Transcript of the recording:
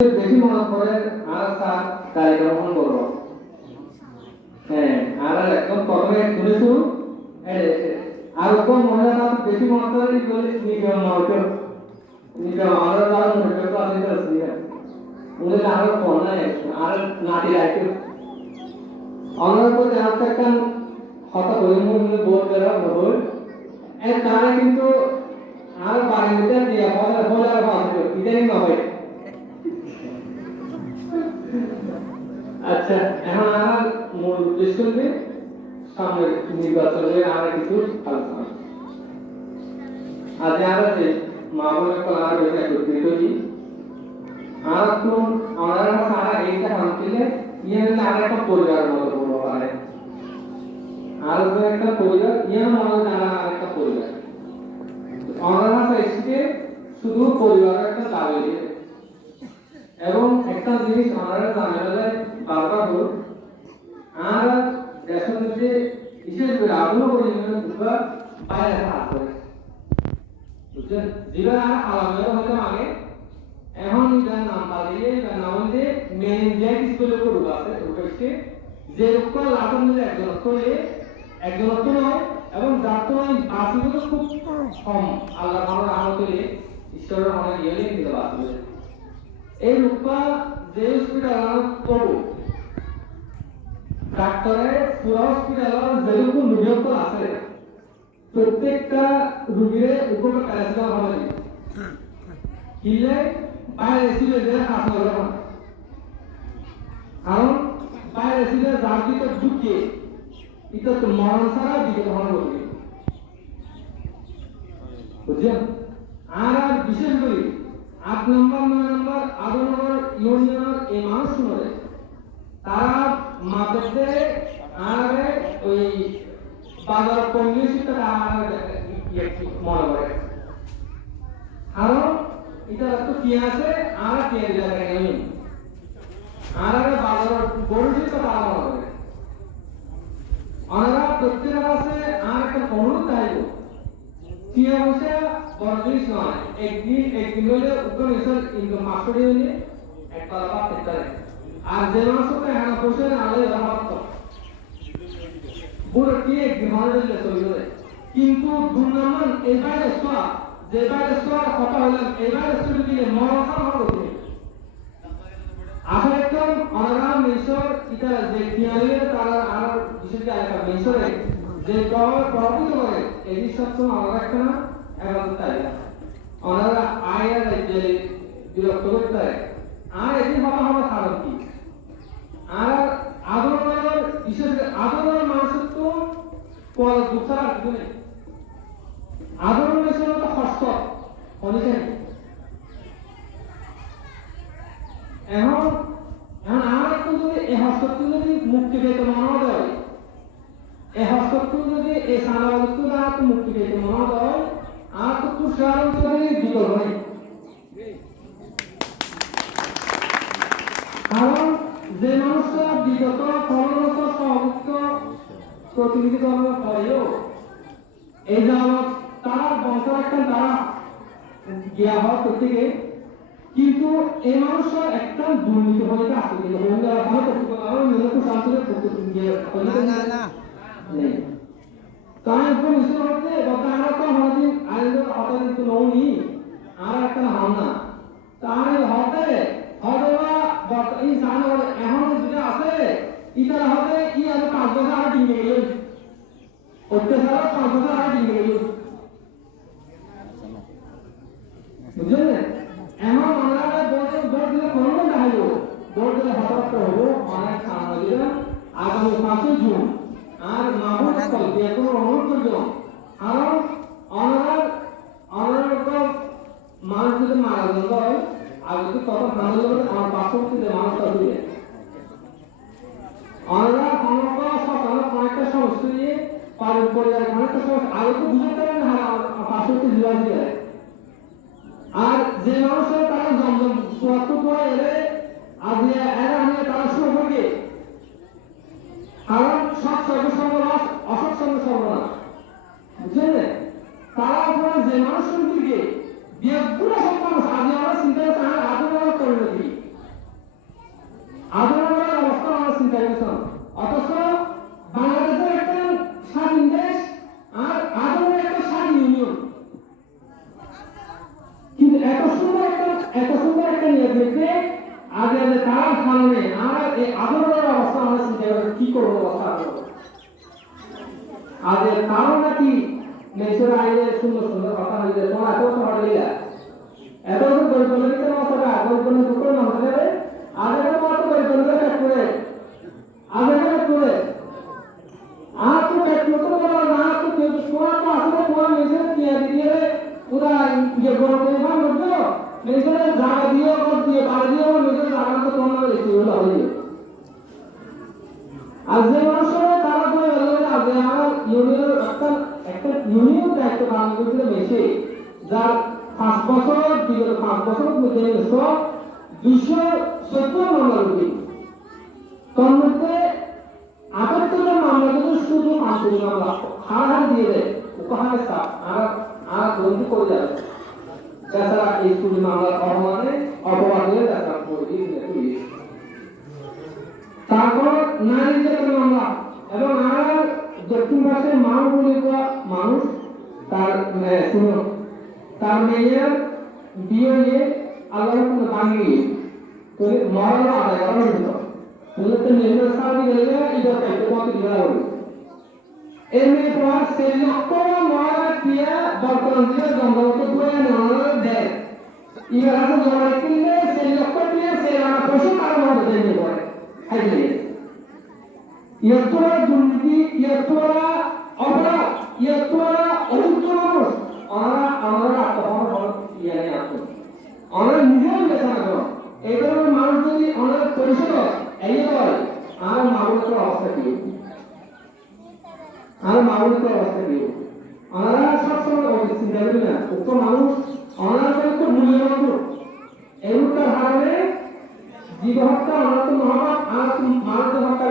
বেশি মনে করে আর তার কার্যক্রম করবো। হ্যাঁ, আর একদম প্রথমে শুনেছো আর কম মনে না বেশি মনে করে বলে নিগম মাউকে নিগম আর তার মনে করে আছে আছে উনি আর কোন নাই আর নাটি রাখে অনর করে একটা কথা বলি মনে বল করা বল এই তারা কিন্তু আর বাড়ি মধ্যে দিয়া বলার ভাষা ইদানিং না হয়। আচ্ছা, এখন আমার মূল উদ্দেশ্য যে সামনে নির্বাচনের আর কিছু আলোচনা। আজ আমরা যে মা বোনের কলার বিষয়ে একত্রিত হই আর কোন আমরা সারা এইটা ভাবছিলে ইয়ে আর একটা পরিবারের মতো বলবো পারে আর একটা পরিবার ইয়ে মনে জানা আর একটা পরিবার আমরা এসে শুধু পরিবারের একটা দাবি এবং একটা জিনিস আমরা জানা যায় বারবার হল আর দেশের মধ্যে বিশেষ করে আগ্রহ করে বাইরে আছে বুঝছেন জীবন আর আলাদা হতে আগে এখন যার নাম পালিয়ে তার নাম হচ্ছে মেনিনজাইটিস বলে রোগ আছে ওটাকে যে রোগটা লাগানো যায় একজন তো নয় এবং যার তো বাঁচিগুলো খুব কম আল্লাহ ভালো আহতলে ঈশ্বরের অনেক ইয়ে কিন্তু বাঁচবে এই রোগটা যে হসপিটাল করবো ডাক্তারে পুরো হসপিটাল যেরকম রোগীর আছে প্রত্যেকটা রোগীর উপকার প্যারাসিটামল হবে কিলে বাইরে ছিল যে আসলে কারণ বাইরে ছিল যার ভিতর ঢুকে এটা তো মরণ ছাড়া দিকে ধরা করবে বুঝছেন আর বিশেষ করে ৮ নম্বর ৯ নম্বর ১৮ নম্বর ইউনিয়নের এই মানুষ শুনে তারা মাপেতে আর ওই বাজার কমিউনিস্টটা মনে করে কারণ এটা তো কি আছে আর কি জায়গায় আর বাজার গরুটি তো তারা মনে করে আমরা প্রত্যেকের কাছে আর একটা অনুরোধ চাইব কি অবশ্যই বড় জিনিস নয় একদিন হলে উপনিষদ ইনকাম মাস্টারি হলে একটা লাভ পেতে আর যে মানুষকে হ্যাঁ বসে আলে লাভ বুড়ো কি একদিন হলে চলে কিন্তু দুর্নামান এবারে সোয়া যেবারে সোয়া কথা হলাম এবারে শুরু দিলে মরসা হবে আসলে একদম অনারাম মিশর এটা যে কিয়ালে তারা আর বিশেষ করে একটা মিশরে যে প্রভাবিত করে এই সবসময় আমরা একটা না এবার তাই অনারা আয়ের যে বিরক্ত করতে হয় আর এটি কথা হওয়ার কারণ কি আর আদরের বিশেষ করে আদরের মানুষের তো পর দুঃখার আর কিছু নেই আদরের মানুষের তো কষ্ট অনেকে এখন আর একটু যদি এই হস্তত্ব যদি মুক্তি পেতে মনে হয় এই হস্তত্ব যদি এই সাধারণত্ব দ্বারা মুক্তি পেতে মনে হয় আর তো তুষার বিকল্প নেই কারণ যে মানুষরা বিগত ফলনত সহযুক্ত প্রতিনিধি দল করেও এই যাবৎ তারা বংশ রাখতেন তারা গিয়া হওয়ার প্রত্যেকে কিন্তু এই মানুষের একটা দুর্নীতি হলে আসে কিন্তু তাই উপনিষদ হচ্ছে আমরা তো আমাদের আইনের হঠাৎ নৌনি আর একটা হন না তাই হতে হয়তোবা এই জানোয়ার এখন যেটা আছে ইতার হবে ই আর ৫ বছর আর ডিঙে গেল অত্যাচার ৫ বছর আর ডিঙে গেল বুঝলেন এমন আমরা বোর্ড দিলে কোনো দেখাইব বোর্ড দিলে হঠাৎ হবো অনেক সামনে দিলে আগামী ৫ জুন আর মাহবুব কলকে এখন অনুরোধ করব কারণ অনার মানুষ যদি মারা যায় আর যদি কত ভালো লাগে আমার পার্শ্ববর্তী যে মানুষটা দিলে আমরা সমগ্র সকাল কয়েকটা সমস্যা নিয়ে পরিবার অনেকটা সমস্যা আরো তো বুঝতে পারেন পার্শ্ববর্তী জেলা দিয়ে আর যে মানুষের তারা জমজম সোয়াত্ত করে এলে আজ এরা আমি তারা শুরু করবে কারণ সব সর্বসর্বনাশ অসৎ সর্বসর্বনাশ বুঝলেন তারা আপনারা যে মানুষের দিকে বিয়ে পুরো সব মানুষ আজ আমরা চিন্তা করছি আগে করে দিই আজ তার সামনে আর এই আদরের অবস্থা আমরা চিন্তা করে কি করবো অবস্থা আজ তারও নাকি নেশর আইলে সুন্দর সুন্দর কথা হইলে তোমার এত শহর হইলা এত বৈজ্ঞানিক অবস্থা বৈজ্ঞানিক দুটো নাম যাবে আজ একটা মাত্র বৈজ্ঞানিক করে আজ একটা করে আর তো এক নতুন বলা না তো কেউ তোমার তো আসলে তোমার নেশর দিয়ে দিয়ে পুরা যে বড় পরিমাণ করতো নেশরের জায়গা দিয়ে দিয়ে বাড়ি দিয়ে নেশরের জায়গা তো তোমার বেশি হলো হইলে আর যে মানুষরা তারা করে আগে আমার ইউনিয়নের একটা ইউনিয়ন দায়িত্ব পালন করতে বেশি যার 5 বছর বিগত 5 বছর মধ্যে 214 মামলা রুটি তার মধ্যে 78 মামলা কিন্তু শুধু 5 মামলা হার দিয়ে দেয় উপহার স্টাফ আর বন্ধু করে যাবে তাছাড়া এই চুরি মামলার অপবাদে দেখা পুলিশ তারপর নারী নির্যাতন মামলা এবং আর দক্ষিণ ভারতের মানুষ তার তার মেয়ের বিয়ে নিয়ে আল্লাহ বাঙিয়ে মরণ আদায় করা হতো তো নির্মাণ সাহায্য গেলে এটা কত দিলা হলো এমনি পর সেই লক্ষ মরা দিয়া বর্তমান দিনে জঙ্গলকে ধরে নেওয়া দেয় ইহারা জঙ্গল কিনলে সেই লক্ষ দিয়ে সেই আমরা পশু কারণ দেয় পড়ে হাইলে ইয়াতোরা দুর্নীতি ইয়াতোরা অপরাধ ইয়াতোরা অযুক্ত মানুষ আমরা আত্মহরণ ইয়ানে আসুন আমরা নিজেও দেখা করো এই ধরনের মানুষ যদি অনেক পরিষদ এই হয় আর মানুষের অবস্থা কি আর মানুষের অবস্থা কি আমরা সবসময় চিন্তা করি না উক্ত মানুষ অনার তো মূল্যবান এরূপ কারণে জীব হত্যা অনার্থ মহাপাপ আর মানব হত্যা